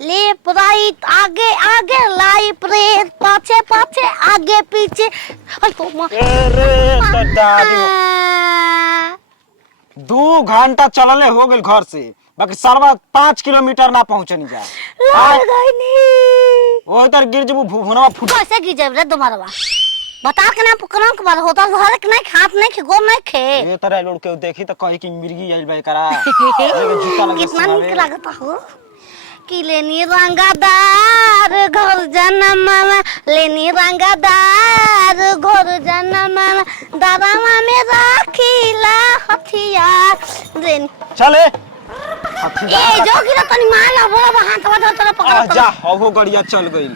Left right आगे आगे life रे पाछे पाछे आगे पीछे। अरे तो दादी 2 घंटा चलले हो गेल घर से, बाकी सरवा 5 किलोमीटर ना पहुंचनी जा। लड़ गई नी ओ तर गिर जबू भुनवा फुट। कैसे गिर जाब रे तुम्हारा बता के ना पकड़म के बार होता घर के नहीं हाथ नहीं खे गोम नहीं खे। ये तरह लोग के देखी तो कही कि मिर्गी आइल बे करा लेके जूता लगे कितना निक लागता हो कि लेनी रंगदार घर जन्म लेनी रंगदार घर जन्म दादामा में राखीला हथियार रे चले ए जो गिरा तनी माला बोला हाथ वाला तोरा पकड़ जा हो गड़िया चल गई।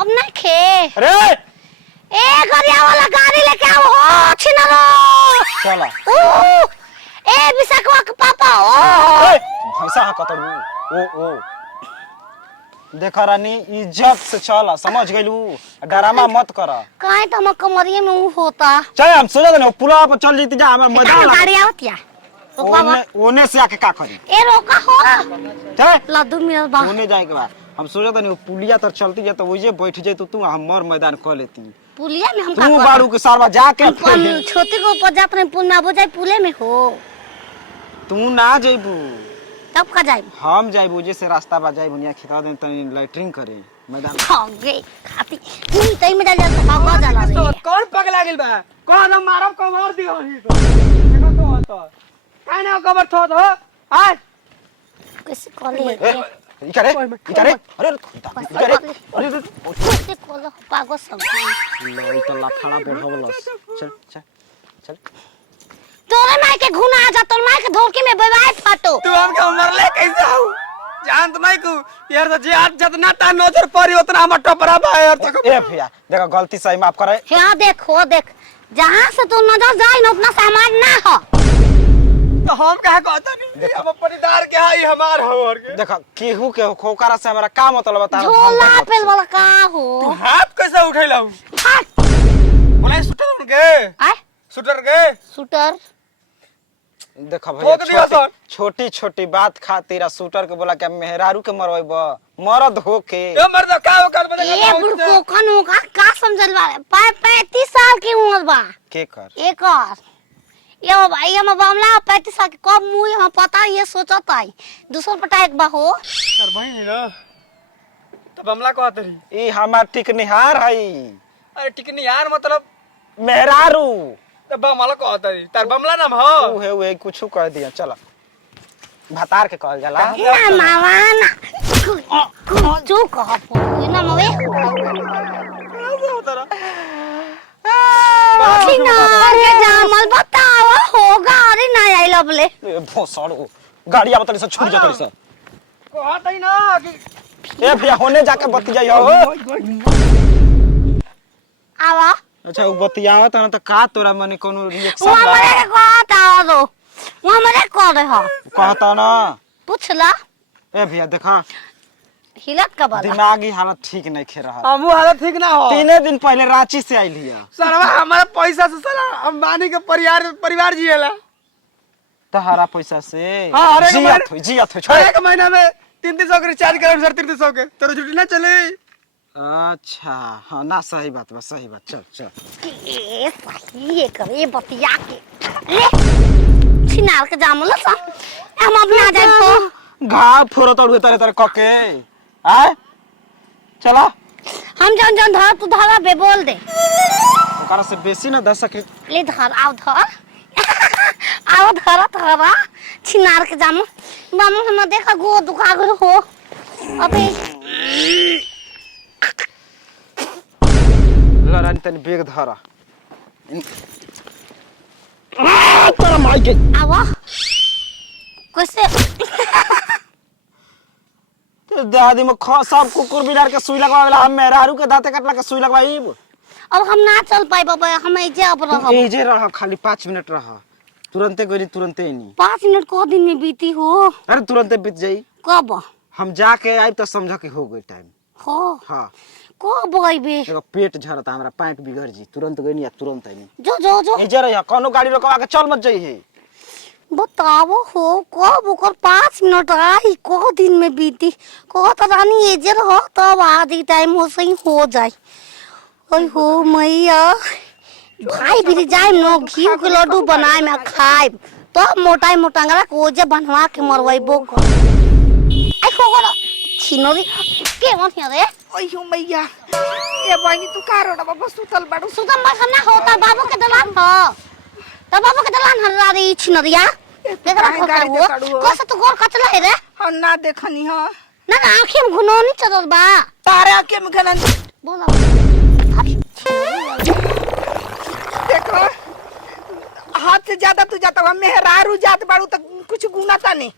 अब नहीं खे रे ए गरिया वाला गाड़ी लेके आओ हो छिनरो चला ए बिसाकवा के पापा ओ भैंसा कतड़ू ओ देखा रानी इज्जत से चला, समझ गइलू, ड्रामा मत करा। काहे त हम कमरिए में ऊ होता चल हम सोचा ना पुला पर चल जीती जा हमर मजा गाड़ी आवतिया ओने से आके का करी ए रोका हो चल लड्डू मिल बा ओने जाए के बाद हम सोचा नहीं पुलिया तर चलती जा तो वही बैठ जाए तो तू हमर मैदान क लेती। पुलिया में हम तू बाड़ू के सारवा जाके छोटी को ऊपर जा अपने पुल में आबो जाए पुले में हो तू ना जइबू तब का जाए हम जाइबू जैसे रास्ता बा जाइबू निया खिता दे तनी लैट्रिन करे मैदान भागे खाती नहीं तई में जा भागवा जाला रे कौन पगला गेल बा कौन हम मारब कमर दियो ही तो देखो तो काहे ना कबर थोत हो आज कैसे कॉले इकारे अरे इकारे अरे कैसे कॉल पागो सब लई त लखड़ा बढ़ावलस। चल चल चल तोरे माई के घुना आ जा तोर माई के धोखे में बेवाय फाटो तू हमके मरले कैसे हो जान तो नहीं को यार तो जे आज जितना ता नजर पड़ी उतना हम टपरा बा यार तक ए भैया देखो गलती सही माफ करे। हां देखो देख जहां से तू नजर जाए न उतना सामान ना हो तो हम कहा कहता नहीं हम परिदार के हाई हमार हो और के देखो केहू के खोकारा से हमरा का मतलब बता झोला पेल वाला का हो तू हाथ कैसे उठैला हट बोले शूटर के आय शूटर के शूटर देखो भैया ठोक दिया सर। छोटी छोटी बात खातिर शूटर के बोला के मेहरारू के मरवाइब मरद होके ए मर्द का हो कर बता ए बुड़को कनो का समझल बा 35 साल की उम्र बा के कर एक और ये भाई हम मामला 35 साल के कब मुई हम पता ये सोचत आई दूसर पटा एक बा हो सर भाई ना तब हमला कहत रही ई हमार टिकनिहार हई अरे टिकनी यार मतलब मेहरारू तब बमला कहत रही तार बमला नाम हो उहे कुछ कह दिया चला भतार के कहल जाला ना मामा ना जो कह पो ना मवे चिनार के जामल बताओ होगा अरे ना आई लबले ए भोसड़ो गाड़िया बतली से छूट जतली से कहत है ना कि ए भैया होने जाके बत्ती जाइयो आवा अच्छा वो बतियावत न त का तोरा मने कोनो रिएक्शन वो हमरे कहता दो वो हमरे कह रहे हो कहता ना पूछला ए भैया देखा हिलत का बाला दिमागी हालत ठीक नहीं खे रहा। हमू हालत ठीक ना हो 3 दिन पहले रांची से आइल हिया सरवा हमारा पैसा से साला अंबानी के परिवार जिएला तहरा पैसा से हां हर एक जियत हो छोड़ एक महीना में 300 के रिचार्ज करब सर 300 के तोरा झूठी ना चले। अच्छा हां ना सही बात बा सही बात चल चल ए सही ये करे बतिया के ले छिनार के जामल सा हम अपना जाए तो घाव फोरो तोड़ तारे तारे कके आय चला हम जन जन धर तू धरा बे बोल दे ओकरा से बेसी ना 10 के ले धर आओ धर आओ धरा धरा छिनार के जाम मामा हम देखा गो दुखा गो हो अबे लरानी तनी बेग धरा तोरा माई के आवा कैसे तो दादी में सब कुकुर बिलार के सुई लगवावेला हम मेहरारू के दांते काटला के सुई लगवाईब। अब हम ना चल पाए बाबा हम एजे अब रह ए जे रह खाली 5 मिनट रह तुरंते गरी तुरंते नी 5 मिनट को दिन में बीती हो अरे तुरंते बीत जाई कब हम जाके आइब तो समझ के हो गई टाइम हो हां कब आइबे एगो पेट झरता हमरा पाइप बिगड़ जी तुरंत गई नी तुरंत आई जो जो जो ए जे रह कोनो गाड़ी रोकवा के चल मत जाई है बताओ हो कब ओकर 5 मिनट आई को दिन में बीती को तो रानी एजर हो तब आधी टाइम हो सही हो जाए। ओय हो मैया भाई भी जाए न घी के लड्डू बनाए में खाए तो मोटाई मोटांगरा को जे बनवा के मरवाइबो को आई को छिनोरी के मन रे। ओय हो मैया ए बहिनी तू का रोड बाबा सुतल बाड़ू सुतम बस ना होता बाबू के दलान हो तो बाबू के दलान हर रारी छिनोरिया देखरा गाड़ी हो देखाड़ू हो। कोस तो गोर कचला है रे हम ना देखनी ह ना ना आंखें में घुनौनी चलल बा तारा के में गनन बोला देखो हाथ से ज्यादा तू जाता हम मेहरारू जात बाड़ू त कुछ गुनाता नहीं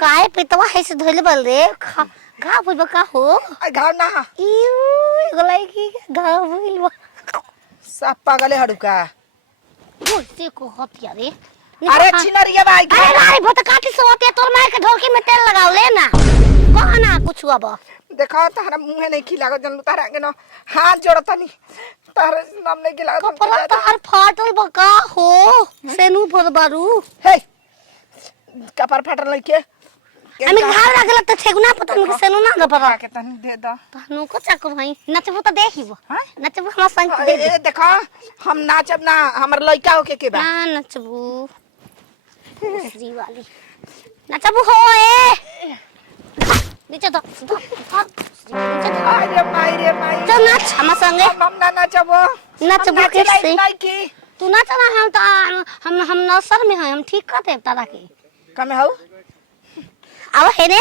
काय पेटवा है से धइले बल रे घा बुझबा का हो घाव ना इउ गलाई की घा बुझबा सब पागले हड़ुका बोलते को हतिया रे अरे चिनरिया भाई अरे लारी भत काटी सोते तोर मार के ढोलकी में तेल लगाओ ले ना कहना कुछ अब देखो तारा मुंह नहीं खिला जन तारा के न हाथ जोड़ता नहीं तारा नाम नहीं खिला कपड़ा तार फाटल बका हो सेनु भरबारू हे कपर फाटल लइके हमें घाव लागल त ठेगुना पता न सेनु ना गपरा के तनी दे द तहनु को चक्कर भाई नचबो त देखिबो हां नचबो हमरा संग दे दे ए देखो हम नाचब ना हमर लइका होके के बा ना नचबू श्री वाली नचबू हो ए नीचे तो अरे माई रे माई चल नाच हम संगे हम ना नाचबो नचबो कैसे नहीं की तू नाच ना हम तो हम नसर में है हम ठीक कर देब तारा के कमे हौ अब है रे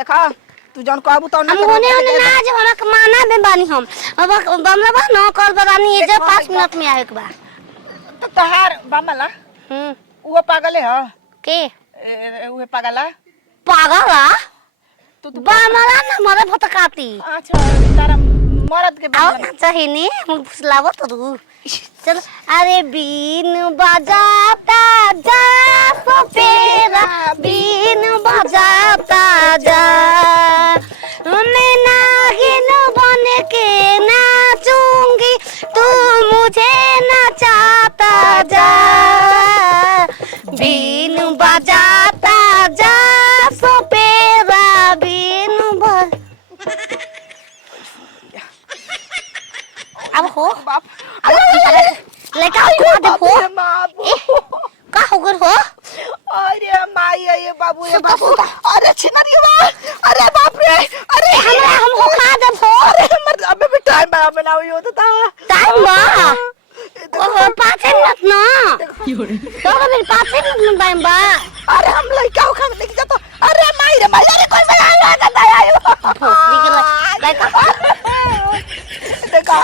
देखो तू जन कहबू त हम होने होने ना जब हमरा माना में बानी हम अब बमला बा न कर बरानी ये 5 मिनट में आवे के बा तो तहार बामला वो पागले ह के वो पागला पागला तू बामला ना मरे भटकाती अच्छा तारा मरद के आओ ना चाहिए हम फुसलावो तो चल अरे बीन बजाता जा सपेरा बीन बजाता जा मैं नागिन बन के नाचूंगी तू मुझे नचाता जा बीन बजाता जा सपेरा बीन अब हो बाप लड़का को देखो बाबू का हो गल हो अरे माई ये बाबू ये बाबू अरे छिनरिया बा अरे बाप रे अरे हमरा हम हो खा दे हो अरे हमर अबे भी टाइम बा बनाओ यो तो टाइम बा ओ 5 मिनट ना तो मेरे 5 मिनट में टाइम बा अरे हम लइका खा लेके जातो अरे माई रे माई अरे कोई बना आ जाता है भोसड़ी के लड़का देखा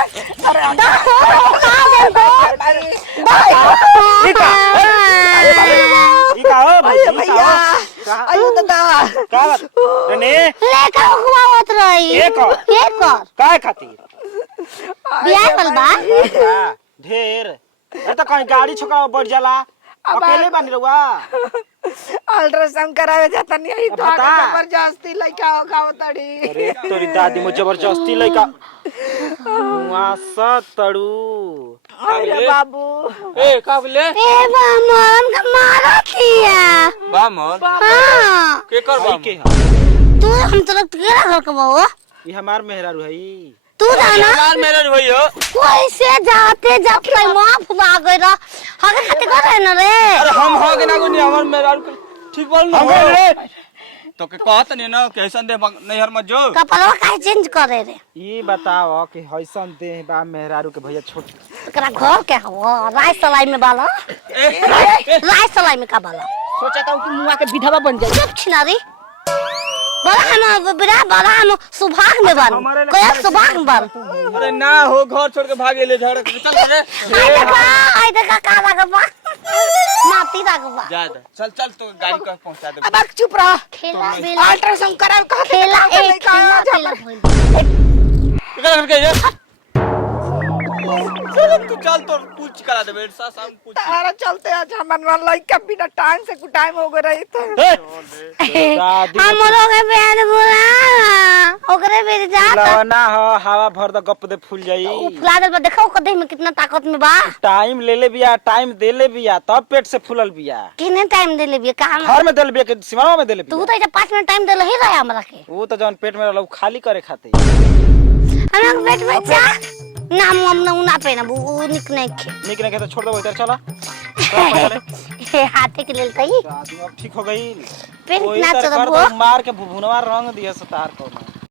अरे दा हो खा दे ई का हो भाई भैया आयो दादा का बात रने लेकर घुमावत रही के कर काय खातिर बियाह कल बा ढेर ए तो कहीं गाड़ी छोका बढ़ जाला अकेले बानी रहुआ अल्ट्रासाउंड करावे जाता नहीं आई बता। जबरदस्ती लइका हो गाव तड़ी अरे तोरी दादी मो जबरदस्ती लइका मुआसा तड़ू अरे बाबू ए का बोले ए बामन का मारा किया बामन हां के कर भाई बामन के ह तू हम तरफ केरा घर के बा ई हमार मेहरारू है तू जाना यार मेरा भई हो कैसे जाते जब तक मां फुला गई रहा हगे खाते कर रहे न रे अरे हम हो के ना कोनी हमर मेरा ठीक बोल ना रे तो के कहत नहीं ना कैसन दे नैहर मत जो कपड़ा काहे चेंज करे रे ई बताओ कि हइसन देह बा मेहरारू के भैया छोट एकरा घर के हो राय सलाई में बाला राय सलाई में का बाला सोचा था कि मुआ के विधवा बन जाए चुप छिनारी बड़ा हम बिरा बड़ा हम सुभाग में बन कोई सुभाग में बन अरे ना हो घर छोड़ के भागे ले झड़ चल रे आई देखा का लागबा नाती लागबा जा चल चल तू गाड़ी कर पहुंचा दे अब चुप रह खेला बेला अल्ट्रासाउंड करावे कहा खेला एक खेला खेला कर करके जा चल तू चल तो कुछ करा दे बेटा शाम कुछ तारा चलते आज हमर लइका बिना टाइम से कुछ टाइम हो गई रही तो दादी हम लोग के बहन बुला ओकरे बेर जा लवना हो हवा भर द गप दे फूल जाई। उ फुला दे देखो ओकर देह में कितना ताकत में बा। टाइम ले ले बिया, टाइम दे ले बिया, तब पेट से फूलल बिया। किने टाइम दे ले बिया कहां घर में दे ले बिया कि सिमरवा में दे ले बिया? तू तो ऐसे 5 मिनट टाइम दे ही रहा हमरा के। वो तो जौन पेट में रहल उ खाली करे खातिर। हमरा के पेट में जा नाम हम ना पे ना वो निक नहीं खे। निक नहीं के तो छोड़ दो इधर चला। हे हाथे के लेल कही आदमी अब ठीक हो गई। पेट कोई ना तर चलो कर दो, मार के भुनवा रंग दिया सतार को।